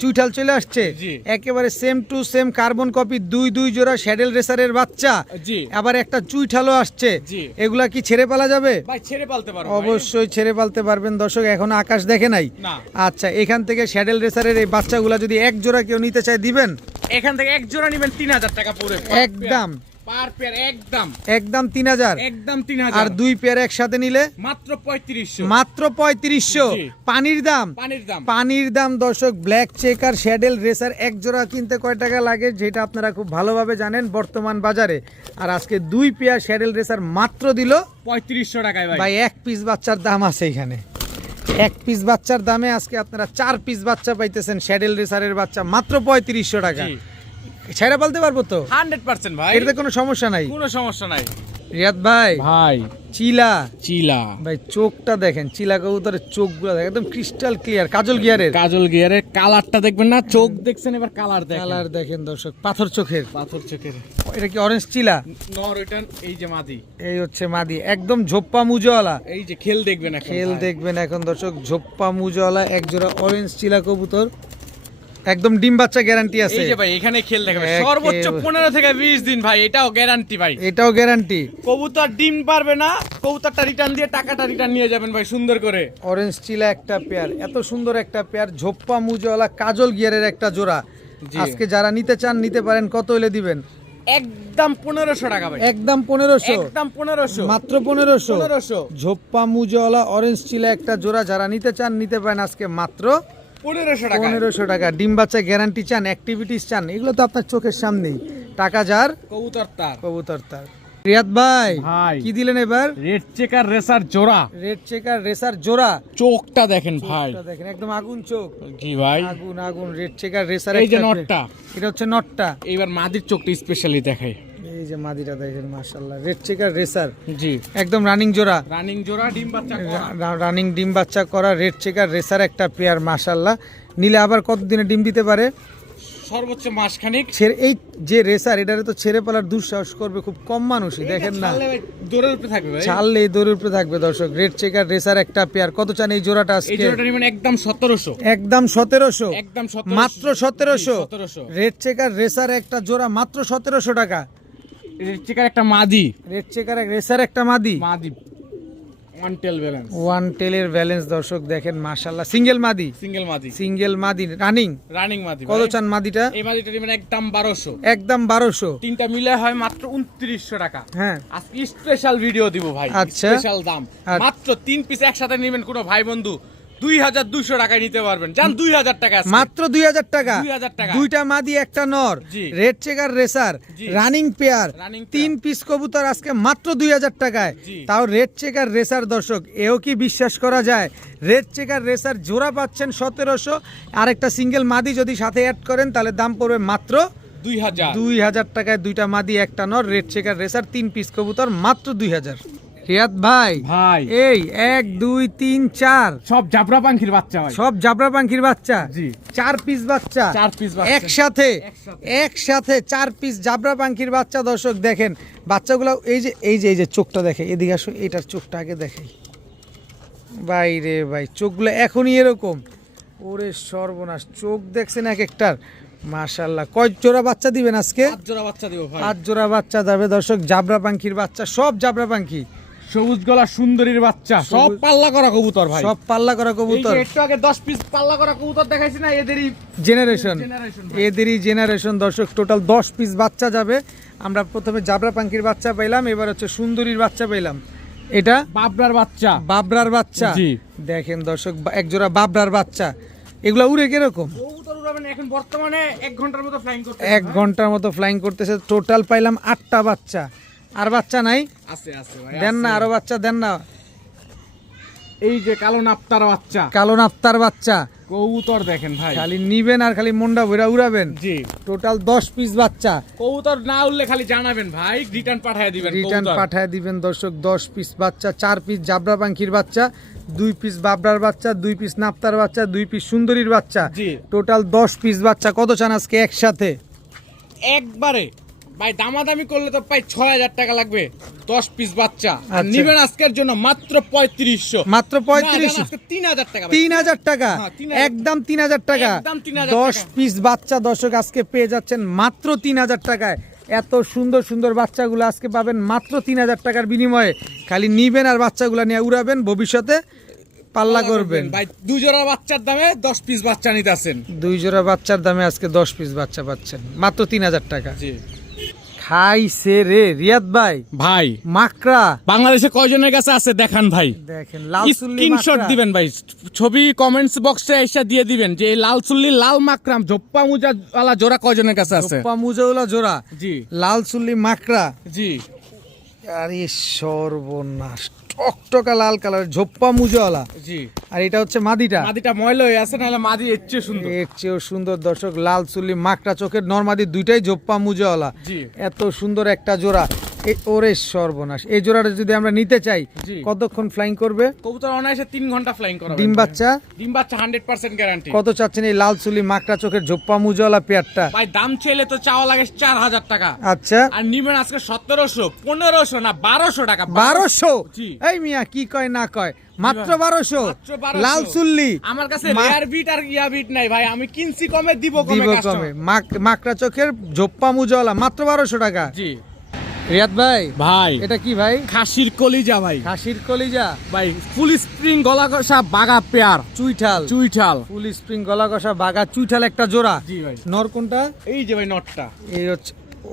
চুইঠাল চলে আসছে? জি। একেবারে same to same carbon copy, দুই জোড়া শ্যাডেল রেসারের বাচ্চা। জি। আবার একটা চুইঠালও আসছে। জি। এগুলা কি ছেড়ে পালা যাবে? ভাই ছেড়ে পালতে পারো। অবশ্যই ছেড়ে পালতে পারবেন দর্শক, এখনো আকাশ দেখে নাই। না। আচ্ছা, এখান থেকে শ্যাডেল রেসারের এই বাচ্চাগুলা যদি এক জোড়া কেউ নিতে চায় দিবেন? এখান থেকে এক জোড়া নেবেন 3000 টাকা পড়ে। একদম পার পেয়ার একদম একদম 3000। একদম 3000। আর 2 পেয়ার একসাথে নিলে মাত্র 3500। মাত্র 3500। জি। পানির দাম, পানির দাম। পানির দাম দর্শক। ব্ল্যাক চেকার শ্যাডেল রেসার এক জোড়া কিনতে কয় টাকা লাগে যেটা আপনারা খুব ভালোভাবে জানেন বর্তমান বাজারে। আর আজকে 2 পেয়ার শ্যাডেল রেসার মাত্র দিল 3500 টাকায় ভাই। ভাই। এক পিস বাচ্চার দাম আছে এখানে, এক পিস বাচ্চার দামে আজকে আপনারা 4 পিস বাচ্চা পাইতেছেন শ্যাডেল রেসারের বাচ্চা মাত্র 3500 টাকা। জি। ছেড়ে বলতে পারবো তো? 100% ভাই। এটাতে কোনো সমস্যা নাই। কোনো সমস্যা নাই। রিয়াদ ভাই, ভাই চিলা চিলা ভাই, চোখটা দেখেন, চিলা কবুতরের চোখগুলো দেখেন একদম ক্রিস্টাল ক্লিয়ার, কাজল গিয়ারের। কাজল গিয়ারের কালারটা দেখবেন না, চোখ দেখছেন, এবার কালার দেখেন। কালার দেখেন দর্শক, পাথর চোখের। পাথর চোখের। এটা কি অরেঞ্জ চিলা? নর ওইটা, এই যে মাদি। এই হচ্ছে মাদি, একদম ঝোপ্পা মুজওয়ালা। এই যে খেল দেখবেন এখন। খেল ভাই। দেখবেন এখন দর্শক, ঝোপ্পা মুজওয়ালা এক জোড়া অরেঞ্জ চিলা কবুতর, একদম ডিম বাচ্চা গ্যারান্টি আছে। এই যে ভাই এখানে খেল দেখবেন, একেবারে। সর্বোচ্চ 15 থেকে 20 দিন ভাই, এটাও গ্যারান্টি ভাই। এটাও গ্যারান্টি। কবুতর ডিম পারবে না, কবুতরটা রিটার্ন দিয়ে টাকাটা রিটার্ন নিয়ে যাবেন ভাই সুন্দর করে। অরেঞ্জ চিলা একটা পেয়ার, এত সুন্দর একটা পেয়ার, ঝোপ্পা মুজওয়ালা কাজল গিয়ারের একটা জোড়া। জি। আজকে যারা নিতে চান নিতে পারেন। কত হলে দিবেন? একদম 1500 টাকা ভাই। একদম 1500। একদম 1500। মাত্র 1500। 1500। ঝোপ্পা মুজওয়ালা অরেঞ্জ চিলা একটা জোড়া যারা নিতে চান নিতে পারেন আজকে মাত্র 1500 টাকা। 1500 টাকা। ডিম বাচ্চা গ্যারান্টি চান, অ্যাক্টিভিটিস চান, এগুলো তো আপনার চোখের সামনেই। টাকা যার, কবুতর তার। কবুতর তার। রিয়াদ ভাই, ভাই। কি দিলেন এবার? রেড চেকার রেসার জোড়া। রেড চেকার রেসার জোড়া। চোখটা দেখেন ভাই। চোখটা দেখেন, একদম আগুন চোখ। জি ভাই। আগুন আগুন রেড চেকার রেসার। এই যে নটটা। এটা হচ্ছে নটটা। এইবার মাদির চোখটা স্পেশালি দেখাই। এই যে মাদিটা দেখেন মাশাআল্লাহ, রেড চেকার রেসার, জি একদম রানিং জোড়া, রানিং জোড়া, ডিম বাচ্চা করা। রানিং ডিম বাচ্চা করা রেড চেকার রেসার একটা পেয়ার মাশাআল্লাহ। নিলে আবার কতদিনে ডিম দিতে পারে? সর্বোচ্চ মাসখানেক। এই যে রেসার, এটারে তো ছেড়ে পালার দুঃসাহস করবে খুব কম মানুষই, দেখেন না দৌড়ের উপরে থাকবে ভাই, ছাড়লে এই দৌড়ের উপরে থাকবে। দর্শক রেড চেকার রেসার একটা পেয়ার, কত চান এই জোড়াটা আজকে? এই জোড়াটা নেবেন একদম 1700, একদম 1700, একদম 1700, মাত্র 1700। 1700 রেড চেকার রেসার একটা জোড়া মাত্র 1700 টাকা। রেড চেকার একটা মাদি, রেড চেকার রেসার একটা মাদি, মাদি ওয়ান টেল ব্যালেন্স, ওয়ান টেলের ব্যালেন্স দর্শক দেখেন মাশাআল্লাহ, সিঙ্গেল মাদি, সিঙ্গেল মাদি, সিঙ্গেল মাদি রানিং, রানিং মাদি। কত চান মাদিটা? এই মাদিটা নেবেন একদম 1200, একদম 1200, তিনটা মিলে হয় মাত্র 2900 টাকা। হ্যাঁ আজকে স্পেশাল ভিডিও দিব ভাই, আচ্ছা। স্পেশাল দাম, মাত্র 3 পিস একসাথে নেবেন কোনো ভাই বন্ধু 2200 টাকায় নিতে পারবেন, জান 2000 টাকা আজকে। মাত্র 2000 টাকা, 2000 টাকা, দুইটা মাদি একটা নর, জি। রেড চেকার রেসার, জি। Running pair, running pair. 3 piece কবুতর আজকে মাত্র 2000 টাকায়। জি। তাও রেড চেকার রেসার দর্শক, এও কি বিশ্বাস করা যায়? রেড চেকার রেসার জোড়া পাচ্ছেন 1700, আর একটা সিঙ্গেল মাদি যদি সাথে অ্যাড করেন তাহলে দাম পড়বে মাত্র 2000 টাকায়। দুইটা মাদি একটা নর, রেড চেকার রেসার, 3 পিস কবুতর মাত্র 2000। রিয়াদ ভাই, ভাই এই 1 2 3 4 সব জাবরা পাখির বাচ্চা ভাই, সব জাবরা পাখির বাচ্চা, জি। 4 পিস বাচ্চা, 4 পিস বাচ্চা একসাথে 4 পিস জাবরা পাখির বাচ্চা। দর্শক দেখেন বাচ্চাগুলো, এই যে চোখটা দেখে, এদিকে আসো, এটার চোখটা আগে দেখে ভাই রে ভাই, চোখগুলো এখনই এরকম, ওরে সর্বনাশ, চোখ দেখছেন এক একটার মাশাআল্লাহ। কয় জোড়া বাচ্চা দিবেন আজকে? 5 জোড়া বাচ্চা দিব ভাই, 5 জোড়া বাচ্চা যাবে দর্শক, জাবরা পাখির বাচ্চা, সব জাবরা পাখি, সবুজ গলা সুন্দরীর বাচ্চা, সব পাল্লা করা কবুতর ভাই, সব পাল্লা করা কবুতর। এই যে একটু আগে 10 পিস পাল্লা করা কবুতর দেখাইছি না, এদেরই জেনারেশন, ভাই। এদেরই জেনারেশন দর্শক। টোটাল 10 পিস বাচ্চা যাবে। আমরা প্রথমে জাবরা পাখির বাচ্চা পাইলাম, এবার হচ্ছে সুন্দরীর বাচ্চা পাইলাম, এটা বাবরার বাচ্চা, বাবরার বাচ্চা। জি। দেখেন দর্শক, এক জোড়া বাবরার বাচ্চা, এগুলা উড়ে কিরকম? কবুতর উড়াবেন এখন বর্তমানে 1 ঘন্টার মতো ফ্লাইং করতে, 1 ঘন্টার মতো ফ্লাইং করতেছে। টোটাল পাইলাম 8টা বাচ্চা, আর বাচ্চা নাই? আছে আছে ভাই, দেন না, আরো বাচ্চা দেন না। এই যে কালো নাপ্তার বাচ্চা, কালো নাপ্তার বাচ্চা, কবুতর দেখেন ভাই, খালি নিবেন আর খালি মুন্ডা ভইরা উড়াবেন। জি। টোটাল 10 পিস বাচ্চা, কবুতর না উঠলে খালি জানাবেন ভাই, রিটার্ন পাঠিয়ে দিবেন, রিটার্ন কবুতর। পাঠায় দিবেন দর্শক। 10 পিস বাচ্চা, 4 পিস জাবরা পাখির বাচ্চা, 2 পিস বাবরার বাচ্চা, 2 পিস নাপ্তার বাচ্চা, 2 পিস সুন্দরীর বাচ্চা, জি। টোটাল 10 পিস বাচ্চা। কত চান আজকে একসাথে? একবারে ভাই দামাদামি করলে তো প্রায় 6000 টাকা লাগবে 10 পিস বাচ্চা, আর আচ্ছা। নিবেন আজকের জন্য মাত্র 3500, মাত্র 3500, 3000 টাকা ভাই। 3000 টাকা, হ্যাঁ, 3000 একদম 3000 টাকা। একদম 3000 10 টাকা। পিস বাচ্চা দর্শক আজকে পেয়ে যাচ্ছেন মাত্র 3000 টাকায়। এত সুন্দর সুন্দর বাচ্চাগুলো আজকে পাবেন মাত্র 3000 টাকার বিনিময়ে। খালি নিবেন আর বাচ্চাগুলো নিয়ে উড়াবেন, ভবিষ্যতে পাল্লা করবেন ভাই। 2 জোড়া বাচ্চার দামে 10 পিস বাচ্চা নিতেছেন, 2 জোড়া বাচ্চার দামে আজকে 10 পিস বাচ্চা পাচ্ছেন মাত্র 3000 টাকা। জি খাইছে রে রিয়াদ ভাই, ভাই। মাকড়া বাংলাদেশে কয়জনের কাছে আছে দেখান ভাই, দেখেন, লাল চুল্লি স্ক্রিনশট মাকড়া। দিবেন ভাই, ছবি কমেন্টস বক্সে এসে দিয়ে দিবেন যে এই লাল চুল্লি লাল মাকরাম জোপ্পা মুজা ওয়ালা জোড়া কয়জনের কাছে আছে। জোপ্পা মুজাওলা জোড়া, জি লাল চুল্লি মাকড়া। জি আরে সর্বনাশ, টকটকা লাল কালার ঝোপ্পা মুজাওয়ালা। জি। আর এটা হচ্ছে মাদিটা, মাদিটা ময়লা হয়ে আছে, নাহলে মাদি এর চেয়ে সুন্দর। এর চেয়েও সুন্দর দর্শক, লাল চুল্লি মাকড়া চোখের নরমাদি, দুইটাই ঝোপ্পা মুজাওয়ালা। জি। এত সুন্দর একটা জোড়া, ওরে সর্বনাশ। এই জোড়াটা যদি আমরা নিতে চাই জি। কতক্ষণ ফ্লাইং করবে? কবুতর অনায়াসে 3 ঘন্টা ফ্লাইং করাবে। ডিম বাচ্চা? ডিম বাচ্চা 100% গ্যারান্টি। কত চাচ্ছেন এই লাল চুলি মাকড়া চোখের ঝোপ্পা মুজাওয়ালা পেয়ারটা? ভাই দাম চাইলে তো চাওয়া লাগে 4000 টাকা, আচ্ছা, আর নিবেন আজকে 1700, 1500 না 1200 টাকা। 1200? জি। এই মিয়া কি কয় না কয়, মাত্র 1200 মাত্র 1200 লাল চুল্লি। আমার কাছে রেয়ার বিট আর ইয়া বিট নাই ভাই, আমি কিনছি কমে দিব কমে দিব কমে, কাস্টমার। মাকড়া চোখের ঝোপ্পা মুজাওয়ালা মাত্র 1200 টাকা। জি রিয়াদ ভাই, ভাই এটা কি ভাই? খাসির কলিজা ভাই, খাসির কলিজা ভাই ফুল স্প্রিং গলা কষা বাগা পেয়ার, চুইঠাল, চুইঠাল। ফুল স্প্রিং গলা কষা বাগা চুইঠাল একটা জোড়া। জি ভাই। নর কোনটা? এই যে ভাই নটটা, এই হচ্ছে,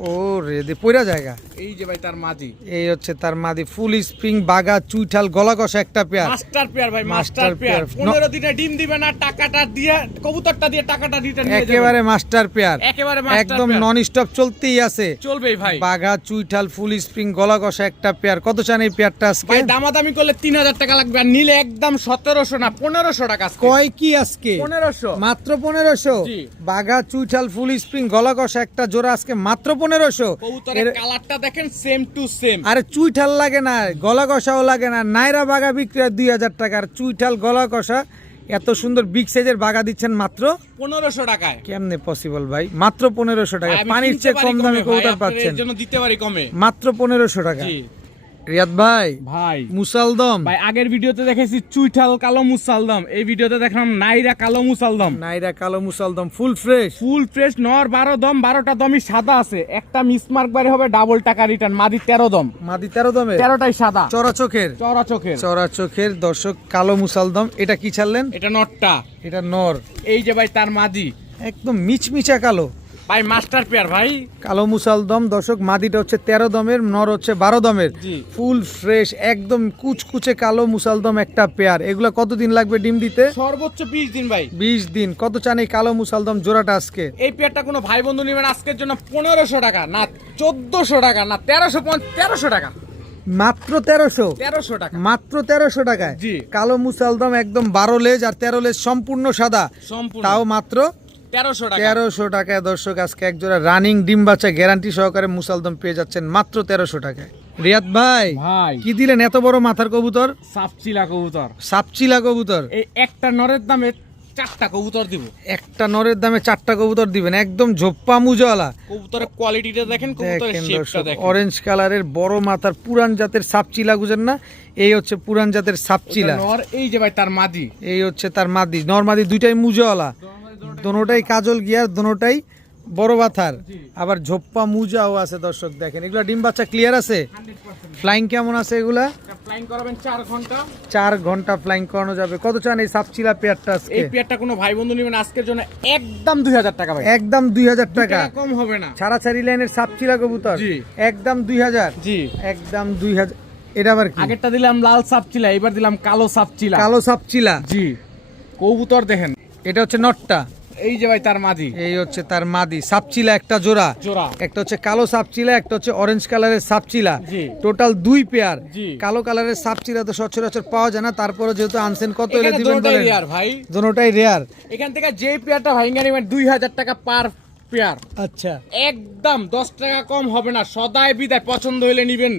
ও রে দে পয়রা জায়গা। এই যে ভাই তার মাদি, এই হচ্ছে তার মাদি, ফুল স্প্রিং বাগা চুইঠাল গলা কষা একটা পেয়ার। মাস্টার পেয়ার ভাই, মাস্টার মাস্টার পেয়ার। পেয়ার। 15 দিনে ডিম দিবে না, টাকাটা দিয়ে কবুতরটা দিয়ে টাকাটা দিতে নিয়ে যাবে। একেবারে মাস্টার পেয়ার, একেবারে মাস্টার একদম পেয়ার। নন স্টপ চলতেই আছে। চলবেই ভাই। বাঘা চুইঠাল ফুল স্প্রিং গলা কষা একটা পেয়ার। কত চান এই পেয়ারটা আজকে? ভাই দামাদামি করলে 3000 টাকা লাগবে, আর নিলে একদম 1700 না 1500 টাকা আজকে। কয় কি আজকে? 1500 মাত্র 1500। জি। বাঘা চুইঠাল ফুল স্প্রিং গলা কষা একটা জোড়া আজকে মাত্র 1500। কবুতরের কালারটা দেখেন সেম টু সেম। আরে চুইঠাল লাগে না, গলা কষাও লাগে না, নাইরা বাগা বিক্রি হয় 2000 টাকার, চুইঠাল গলা কষা এত সুন্দর বিগ সাইজের বাগা দিচ্ছেন মাত্র 1500 টাকায়। কেমনে পসিবল ভাই? মাত্র 1500 টাকা, আমি পানির কিনতে চেয়ে পারি কম দামে কমে ভাই, কবুতর আপনার পাচ্ছেন এর জন্য দিতে পারি কমে। মাত্র 1500 টাকা। জি রিয়াদ ভাই, ভাই মুসালদম ভাই আগের ভিডিওতে দেখেছি চুইঠাল কালো মুসালদম, এই ভিডিওতে দেখলাম নাইরা কালো মুসালদম। নাইরা কালো মুসালদম ফুল ফ্রেশ। ফুল ফ্রেশ নর 12 দম, 12টা দমই সাদা আছে, একটা মিসমার্ক বাড়ি হবে ডাবল টাকা রিটার্ন। মাদি 13 দম, মাদি 13 দমে, 13টাই সাদা, চড়া চোখের। চড়া চোখের। চড়া চোখের দর্শক কালো মুসালদম। এটা কি ছাড়লেন? এটা নটটা। এটা নর, এই যে ভাই তার মাদি, একদম মিচমিচা কালো ভাই মাস্টার পেয়ার ভাই। কালো মুসালদম দর্শক, মাদিটা হচ্ছে 13 দমের, নর হচ্ছে 12 দমের। জি। ফুল ফ্রেশ একদম কুচকুচে কালো মুসালদম একটা পেয়ার। এগুলা কতদিন লাগবে ডিম দিতে? সর্বোচ্চ 20 দিন ভাই। 20 দিন। কত চান এই কালো মুসালদম জোড়াটা আজকে? এই পেয়ারটা কোনো ভাই বন্ধু নেবেন আজকের জন্য 1500 টাকা, না 1400 টাকা, না 1300 টাকা, মাত্র 1300। 1300 টাকা মাত্র 1300 টাকায় জি। কালো মুসালদম একদম 12 লেজ আর 13 লেজ সম্পূর্ণ সাদা, সম্পূর্ণ তাও মাত্র 1300 টাকা। 1300 টাকায় দর্শক আজকে এক জোড়া রানিং ডিম বাচ্চা গ্যারান্টি সহকারে মুসালদম পেয়ে যাচ্ছেন মাত্র 1300 টাকায়। রিয়াদ ভাই, ভাই কি দিলেন এত বড় মাথার কবুতর? সাপচিলা কবুতর। সাপচিলা কবুতর। এই একটা নরের দামে 4টা কবুতর দিব। একটা নরের দামে 4টা কবুতর দিবেন, একদম ঝোপ্পা মুজাওয়ালা। কবুতরের কোয়ালিটিটা দেখেন, কবুতরের দেখেন শেপটা দর্শক, দেখেন। অরেঞ্জ কালারের বড় মাথার পুরান জাতের সাপচিলা, বুঝেন না? এই হচ্ছে পুরান জাতের সাপচিলা। ওটা নর, এই যে ভাই তার মাদি। এই হচ্ছে তার মাদি, নরমাদি দুইটাই মুজাওয়ালা, দোনোটাই কাজল গিয়ার, দোনোটাই বড় বাথার, আবার ঝোপ্পা মুজাও আছে দর্শক। দেখেন এগুলা ডিম বাচ্চা ক্লিয়ার আছে? 100% ফ্লাইং কেমন আছে এগুলা? ফ্লাইং করাবেন 4 ঘন্টা। 4 ঘন্টা ফ্লাইং করানো যাবে। কত চান এই সাপচিলা পেয়ারটা আজকে? এই পেয়ারটা কোনো ভাই বন্ধু নেবেন আজকের জন্য একদম 2000 টাকা ভাই। একদম 2000 টাকা। টাকা কম হবে না। ছাড়াছাড়ি লাইনের সাপচিলা কবুতর জি। একদম 2000। জি। একদম 2000। এটা আবার কি? আগেরটা দিলাম লাল সাপচিলা, এবার দিলাম কালো সাপচিলা। কালো সাপচিলা। জি। কবুতর দেখেন, এটা হচ্ছে নটটা, এই যে ভাই তার মাদি। এই হচ্ছে তার মাদি। সাপচিলা একটা জোড়া, জোড়া। একটা হচ্ছে কালো সাপচিলা, একটা হচ্ছে অরেঞ্জ কালারের সাপচিলা। জি। Total 2 pair. জি। কালো কালারের সাপচিলা তো সচরাচর পাওয়া যায় না, তারপরে যেহেতু আনছেন কত এলে এখানে দিবেন দুটোটাই বলেন? রেয়ার ভাই। দুটোটাই রেয়ার। এখান থেকে যে পেয়ারটা ভাইঙ্গা নেবেন 2000 টাকা পার পেয়ার। আচ্ছা, একদম 10 টাকা কম হবে না। সদাই বিদায় পছন্দ হইলে নিবেন।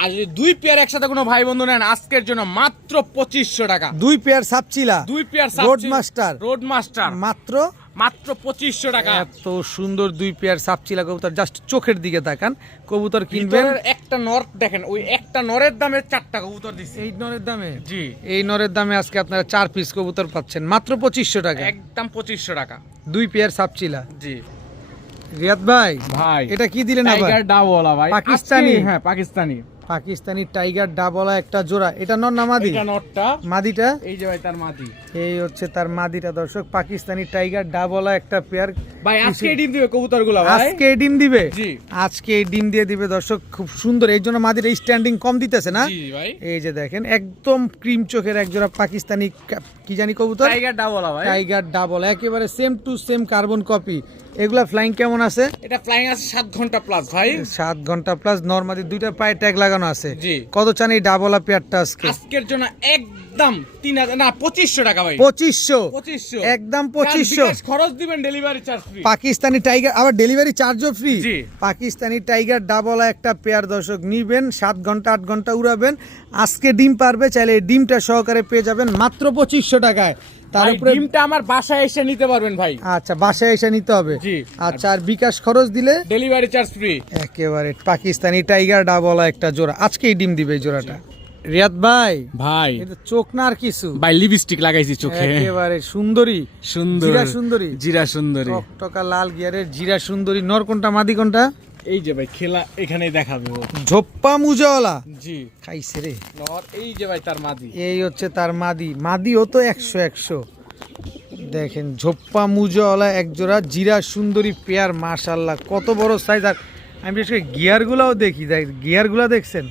আর যদি 2 পেয়ার একসাথে কোনো ভাই বন্ধু নেন আজকের জন্য মাত্র 2500 টাকা। 2 পেয়ার সাপচিলা, 2 pair road master, road master মাত্র মাত্র 2500 টাকা। এত সুন্দর 2 পেয়ার সাপচিলা কবুতর। জাস্ট চোখের দিকে তাকান, কবুতর কিনবেন। ভিতরের একটা নর দেখেন, ওই একটা নরের দামে 4টা কবুতর দিচ্ছে। এই নরের দামে, জি। এই নরের দামে আজকে আপনারা 4 পিস কবুতর পাচ্ছেন মাত্র 2500 টাকা। একদম 2500 টাকা। 2 পেয়ার সাপচিলা। জি রিয়াদ ভাই, ভাই, এটা কি দিলেন আবার? টাইগার ডাবওয়ালা ভাই, পাকিস্তানি? আজকে- হ্যাঁ পাকিস্তানি। পাকিস্তানি টাইগার ডাবলা একটা জোড়া। এটা নর না মাদি? এটা নটটা, মাদিটা, এই যে ভাই তার মাদি। এই হচ্ছে তার মাদিটা দর্শক। পাকিস্তানি টাইগার ডাবলা একটা পেয়ার। ভাই আজকে ডিম দিবে কবুতরগুলো ভাই। আজকে এই ডিম দিবে? জি। আজকে এই ডিম দিয়ে দিবে দর্শক, খুব সুন্দর। এই জন্য মাদিটা স্ট্যান্ডিং কম দিতেছে না? জি ভাই। এই যে দেখেন একদম ক্রিম চোখের এক জোড়া পাকিস্তানি কি জানি কবুতর, টাইগার ডাবওয়ালা ভাই। টাইগার ডাবল, একেবারে same to same carbon copy. এগুলা ফ্লাইং কেমন আছে? এটা ফ্লাইং আছে 7 ঘন্টা প্লাস ভাই। 7 ঘন্টা প্লাস। নরমালি 2টা পায়ে ট্যাগ লাগানো আছে। জি। কত চান এই ডাবলা পেয়ারটা আজকে? আজকের জন্য একদম 3000 না 2500 টাকা ভাই। 2500। 2500 একদম 2500। বিকাশ খরচ দিবেন, delivery charge free. Pakistani tiger, আবার ডেলিভারি চার্জও ফ্রি। জি। পাকিস্তানি টাইগার ডাবলা একটা পেয়ার দর্শক নিবেন, 7 ঘন্টা 8 ঘন্টা উড়াবেন। আজকে ডিম পারবে, চাইলে এই ডিমটা সহকারে পেয়ে যাবেন মাত্র 2500 টাকায়। তার ভাই, উপরে ডিমটা আমার বাসায় এসে নিতে পারবেন ভাই। আচ্ছা, বাসায় এসে নিতে হবে। জি। আচ্ছা, আর বিকাশ খরচ দিলে ডেলিভারি চার্জ ফ্রি। একেবারে পাকিস্তানি টাইগার ডাবলা একটা জোড়া আজকেই ডিম দিবে এই জোড়াটা। রিয়াদ ভাই, ভাই এটা চোখ না আর কিছু? ভাই লিপস্টিক লাগাইছি চোখে। একেবারে সুন্দরী, সুন্দর। জিরা সুন্দরী, জিরা সুন্দরী। টকটকা লাল গিয়ারের জিরা সুন্দরী। নর কোনটা, মাদি কোনটা? এই যে ভাই খেলা এখানেই দেখাবে ও। ঝোপ্পা মুজাওয়ালা জি। খাইছে রে। নর, এই যে ভাই তার মাদি। এই হচ্ছে তার মাদি। মাদিও তো 100 দেখেন, ঝোপ্পা মুজাওয়ালা এক জোড়া জিরা সুন্দরী পেয়ার। মাশাআল্লাহ কত বড় সাইজ। আর আমি বিশেষ করে গিয়ারগুলাও দেখি, গিয়ারগুলা দেখছেন?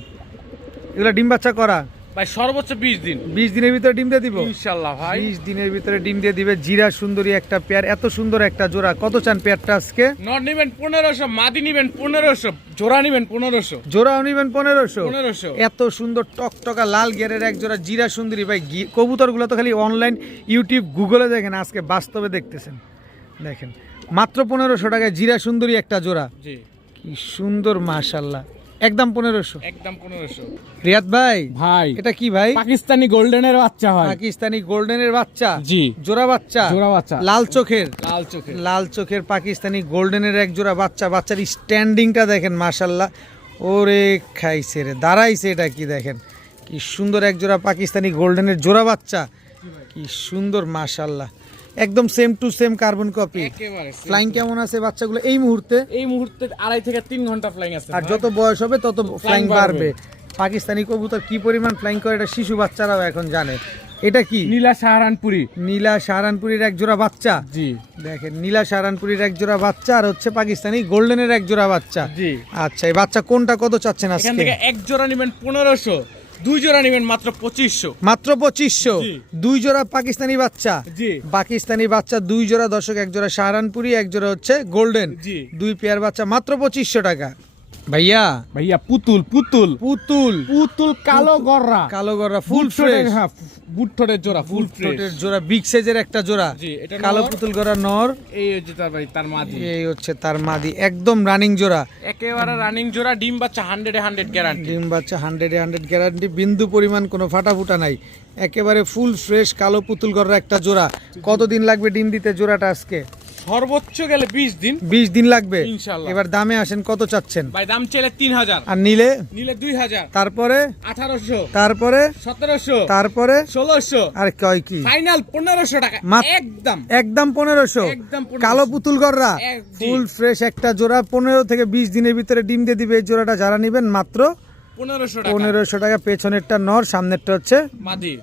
এগুলা ডিম বাচ্চা করা? ভাই সর্বোচ্চ 20 দিন। 20 দিনের ভিতরে ডিম দিয়ে দিব ইনশাআল্লাহ ভাই। 20 দিনের ভিতরে ডিম দিয়ে দিবে। জিরা সুন্দরী একটা পেয়ার, এত সুন্দর একটা জোড়া। কত চান পেয়ারটা আজকে? নর নিবেন 1500, মাদি নিবেন 1500, জোড়া নিবেন 1500। জোড়াও নিবেন 1500। 1500। এত সুন্দর টকটকা লাল গিয়ারের এক জোড়া জিরা সুন্দরী। ভাই কবুতরগুলো তো খালি অনলাইন ইউটিউব গুগলে দেখেন, আজকে বাস্তবে দেখতেছেন। দেখেন মাত্র 1500 টাকায় জিরা সুন্দরী একটা জোড়া। জি। কি সুন্দর মাশাআল্লাহ, একদম 1500। একদম 1500। রিয়াদ ভাই, ভাই এটা কি ভাই? পাকিস্তানি গোল্ডেনের বাচ্চা হয়। পাকিস্তানি গোল্ডেনের বাচ্চা, জি। জোড়া বাচ্চা, জোড়া বাচ্চা, লাল চোখের, লাল চোখের। লাল চোখের পাকিস্তানি গোল্ডেনের এক জোড়া বাচ্চা। বাচ্চার স্ট্যান্ডিংটা দেখেন মাশাআল্লাহ, ওরে খাইছে রে, দাঁড়াইছে, এটা কি দেখেন, কি সুন্দর এক জোড়া পাকিস্তানি গোল্ডেনের জোড়া বাচ্চা, কি সুন্দর মাশাআল্লাহ, একদম same to same carbon copy. একেবারে ফ্লাইং কেমন আছে বাচ্চাগুলো এই মুহূর্তে? এই মুহূর্তে 2.5 থেকে 3 ঘন্টা ফ্লাইং আছে। আর যত বয়স হবে তত ফ্লাইং বাড়বে। বাড়বে। পাকিস্তানি কবুতর কি পরিমাণ ফ্লাইং করে এটা শিশু বাচ্চারাও এখন জানে। এটা কি? নীলা সাহারানপুরি। নীলা সাহারানপুরীর এক জোড়া বাচ্চা। জি। দেখেন নীলা সাহারানপুরীর এক জোড়া বাচ্চা আর হচ্ছে পাকিস্তানি গোল্ডেনের এক জোড়া বাচ্চা। জি। আচ্ছা, এই বাচ্চা কোনটা কত চাচ্ছেন এখান আজকে? থেকে এক জোড়া নেবেন 1500, দুই জোড়া নেবেন মাত্র 2500। মাত্র 2500। জি। দুই জোড়া পাকিস্তানি বাচ্চা। জি। পাকিস্তানি বাচ্চা দুই জোড়া, দর্শক, এক জোড়া সাহারানপুরি, এক জোড়া হচ্ছে গোল্ডেন। জি। দুই পেয়ার বাচ্চা মাত্র 2500 টাকা। ভাইয়া, ভাইয়া পুতুল পুতুল পুতুল, পুতুল কালো গররা, কালো গররা, ফুল ফ্রেশ, হ্যাঁ বুট ঠোঁটের জোড়া, ফুল ফ্রেশ। ঠোঁটের জোড়া, বিগ সাইজের একটা জোড়া। জি, এটা কালো নর। পুতুল গড়া নর। এই হচ্ছে তার ভাই তার মাদি। এই হচ্ছে তার মাদি, একদম রানিং জোড়া। একেবারে রানিং জোড়া, ডিম বাচ্চা 100 গ্যারান্টি। ডিম বাচ্চা 100 গ্যারান্টি, বিন্দু পরিমাণ কোনো ফাটাফুটা নাই, একেবারে ফুল ফ্রেশ কালো পুতুল গড়া একটা জোড়া। কতদিন লাগবে ডিম দিতে জোড়াটা আজকে? সর্বোচ্চ গেলে 20 দিন। 20 দিন লাগবে ইনশাআল্লাহ। এবার দামে আসেন, কত চাচ্ছেন? ভাই দাম চাইলে 3000, আর নিলে? নিলে 2000, তারপরে 1800, তারপরে 1700, তারপরে 1600, আর কয় কি? ফাইনাল 1500 টাকা মাত্র- একদম। একদম 1500। একদম 1500 কালো পুতুল গড়রা জি। ফুল ফ্রেশ একটা জোড়া, 15 থেকে 20 দিনের ভিতরে ডিম দিয়ে দিবে। এই জোড়াটা যারা নেবেন মাত্র 1500 টাকা। 1500 টাকা। পেছনেরটা নর, সামনেরটা হচ্ছে মাদি।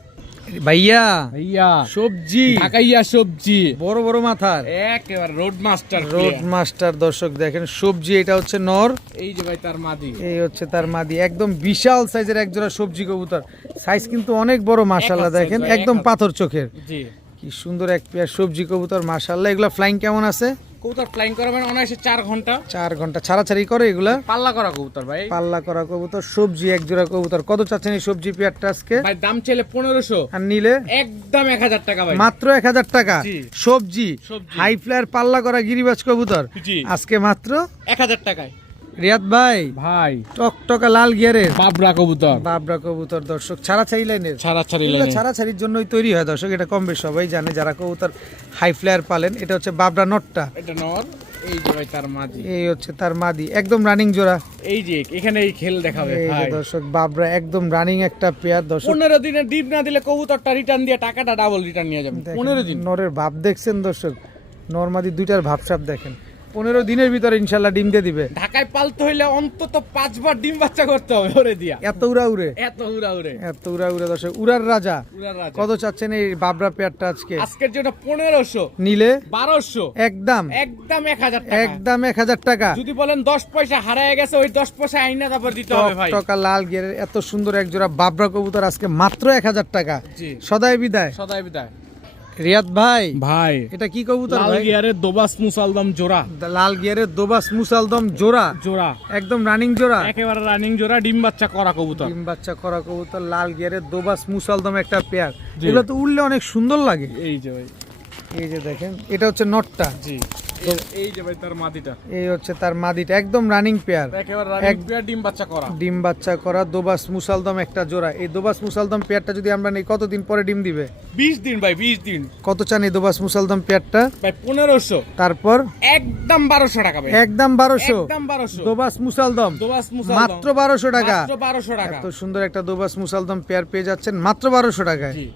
ভাইয়া ভাইয়া সবজি, ঢাকাইয়া সবজি, বড় বড় মাথার একেবারে রোড মাস্টার। Road master. দর্শক দেখেন সবজি, এটা হচ্ছে নর, এই যে ভাই তার মাদি। এই হচ্ছে তার মাদি। একদম বিশাল সাইজের এক জোড়া সবজি কবুতর, সাইজ কিন্তু অনেক বড় মাশাআল্লাহ। এক হাত দেখেন size, একদম এক হাত। পাথর চোখের, জি। কি সুন্দর এক পেয়ার সবজি কবুতর মাশাআল্লাহ। এগুলা ফ্লাইং কেমন আছে? কবুতর ফ্লাইং করাবেন অনায়াসে 4 ঘন্টা। 4 ঘন্টা ছাড়াছাড়ি করে এগুলা। পাল্লা করা কবুতর ভাই। পাল্লা করা কবুতর, সবজি এক জোড়া কবুতর। কত চাচ্ছেন এই সবজি পেয়ারটা আজকে? ভাই দাম চাইলে 1500, আর নিলে? একদম 1000 টাকা ভাই। মাত্র 1000 টাকা। জি। সবজি সবজি। হাই ফ্লায়ার পাল্লা করা গিরিবাজ কবুতর জি। আজকে মাত্র 1000 টাকায়। রিয়াদ ভাই, ভাই টকটকা লাল গিয়ারের বাবরা কবুতর, বাবরা কবুতর। দর্শক ছাড়াছাড়ি লাইনের, ছাড়াছাড়ি এগুলো লাইনে। ছাড়াছাড়ির জন্যই তৈরি হয় দর্শক, এটা কম বেশ সবাই জানে যারা কবুতর হাই ফ্লায়ার পালেন। এটা হচ্ছে বাবরা নটটা, এটা নর। এই যে ভাই তার মাদি। এই হচ্ছে তার মাদি, একদম রানিং জোড়া। এই যে এখানে এই খেল দেখাবে এই যে ভাই। দর্শক বাবরা একদম রানিং একটা পেয়ার। দর্শক 15 দিনে ডিপ না দিলে কবুতরটা রিটার্ন দিয়ে টাকাটা ডাবল রিটার্ন নিয়ে যাবেন। দেখেন, 15 দিন। নরের ভাব দেখছেন দর্শক, নরমাদি দুইটার ভাবসাব দেখেন। 15 দিনের ভিতরে ইনশাল্লাহ ডিম দিয়ে দিবে। ঢাকায় পালতে হইলে অন্তত 5 বার ডিম বাচ্চা করতে হবে ওরে দিয়া। এত উড়া উড়ে, এত উড়া উড়ে। এত উড়া উড়ে দর্শক, উড়ার রাজা। উড়ার রাজা। কত চাচ্ছেন এই বাবরা পেয়ারটা আজকে? আজকের জন্য 1500, নিলে? 1200, একদম একদম 1000 টাকা। একদম 1000 টাকা। যদি বলেন 10 পয়সা হারায় গেছে, ওই 10 পয়সা আইনা তারপর দিতে হবে ভাই। টকটকা লাল গিয়ারের এত সুন্দর এক জোড়া বাবরা কবুতর আজকে মাত্র 1000 টাকা। জি। সদাই বিদায়। সদাই বিদায়। রিয়াদ ভাই, ভাই এটা কি কবুতর লাল ভাই? গিয়ারের দোবাস মুসালদম জোড়া। লাল গিয়ারের দোবাস মুসালদম জোড়া, জোড়া একদম রানিং জোড়া, একেবারে রানিং জোড়া, ডিম বাচ্চা করা কবুতর। ডিম বাচ্চা করা কবুতর, লাল গিয়ারের দোবাস মুসালদম একটা পেয়ার। জি। এগুলো তো উড়লে অনেক সুন্দর লাগে। এই যে ভাই, এই যে দেখেন, এটা হচ্ছে নটটা, জি। এই যে ভাই তার মাদিটা, এই হচ্ছে তার মাদিটা, একদম রানিং পেয়ার, একেবারে রানিং পেয়ার, ডিম বাচ্চা করা। ডিম বাচ্চা করা দোবাস মুসালদম একটা জোড়া। এই দোবাস মুসালদম পেয়ারটা যদি আমরা নেই কতদিন পরে ডিম দিবে? 20 দিন ভাই, 20 দিন। কত চান এই দোবাস মুসালদম পেয়ারটা? ভাই 1500, তারপর একদম 1200 টাকা ভাই। একদম 1200। একদম 1200। দোবাস মুসালদম দোবাস মুসালদম মাত্র 1200 টাকা। মাত্র 1200 টাকা। এত সুন্দর একটা দোবাস মুসালদম পেয়ার পেয়ে যাচ্ছেন মাত্র 1200 টাকায়। জি।